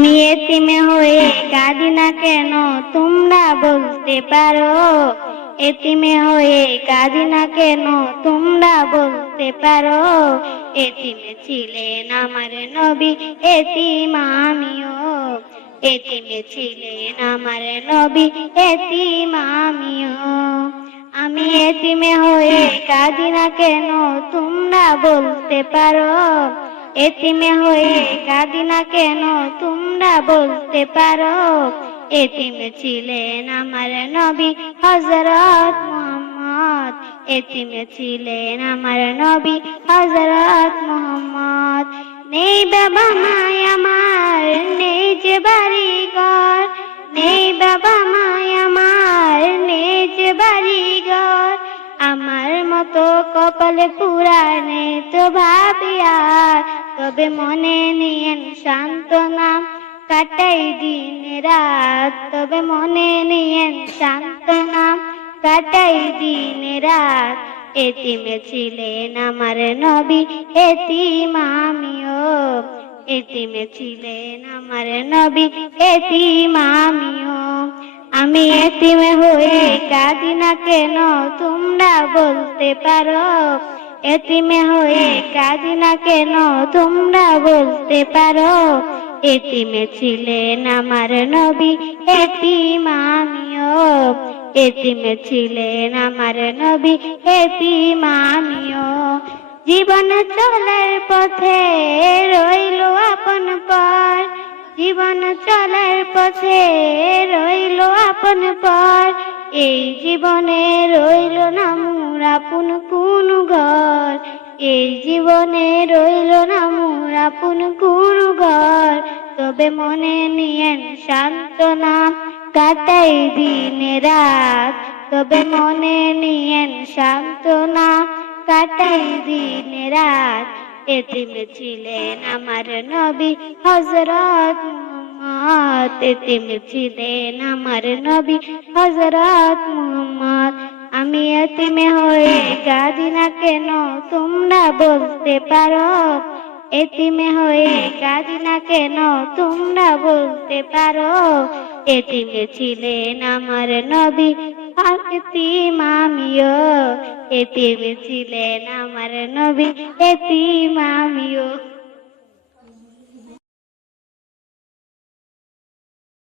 আমি এতিমে হয়ে কাঁদি না কেন তোমরা বলতে পারো? এতিমে হয়ে কাঁদি না কেন তোমরা বলতে পারো? এতিমে ছিলেন আমার নবী, এতিম আমিও। এতিমে ছিলেন আমার নবী, এতিম আমিও। আমি এতিমে হয়ে কাঁদি না কেন তোমরা বলতে পারো? এতিমে হয়ে কাঁদি না কেন তোমরা বলতে পারো? এতিমে ছিলেন আমার নবী হযরত মুহাম্মদ। এতিমে ছিলেন আমার নবী হযরত মুহাম্মদ। নেই বাবা মায় আমার, নেই যে বাড়ি ঘর। নেই বাবা মায় আমার, নেই যে বাড়ি ঘর। আমার মতো কপালে পুরানে তো ভাবি আর, তবে মনে নিয়েন সান্ত্বনা কাটাই দিন রাত। তবে মনে নিয়েন সান্ত্বনা কাটাই দিন রাত। এতিমে ছিলেন আমার নবী, এতিম আমিও। এতিমে ছিলেন আমার নবী, এতিম আমিও। আমি এতিমে হয়ে কাঁদি না কেন তোমরা বলতে পারো? এতিমে হয়ে কাঁদি না কেন তোমরা বলতে পারো? এতিমে ছিলেন আমার নবী, এতিম আমিও। এতিমে ছিলেন আমার নবী, এতিম আমিও। জীবন চলার পথে রইল আপন পর। জীবন চলার পথে রইল আপন পর। এই জীবনে রইল না মোর আপন কোন ঘর। এই জীবনে রইল না মোর আপন কোন ঘর। তবে মনে নিয়েন সান্ত্বনা কাটাই দিন রাত। তবে মনে নিয়েন সান্ত্বনা কাটাই দিন রাত। এতিমে ছিলেন আমার নবী হযরত মুহাম্মদ। এতিমে ছিলেন আমার নবী হযরত মুহাম্মদ। আমি এতিমে হয়ে কাঁদি না কেন তোমরা বলতে পারো? এতিমে হয়ে কাঁদি না কেন তোমরা বলতে পারো? এতিমে ছিলেন আমার নবী, এতিম আমিও। এতিমে ছিলেন আমার নবী, এতিম আমিও।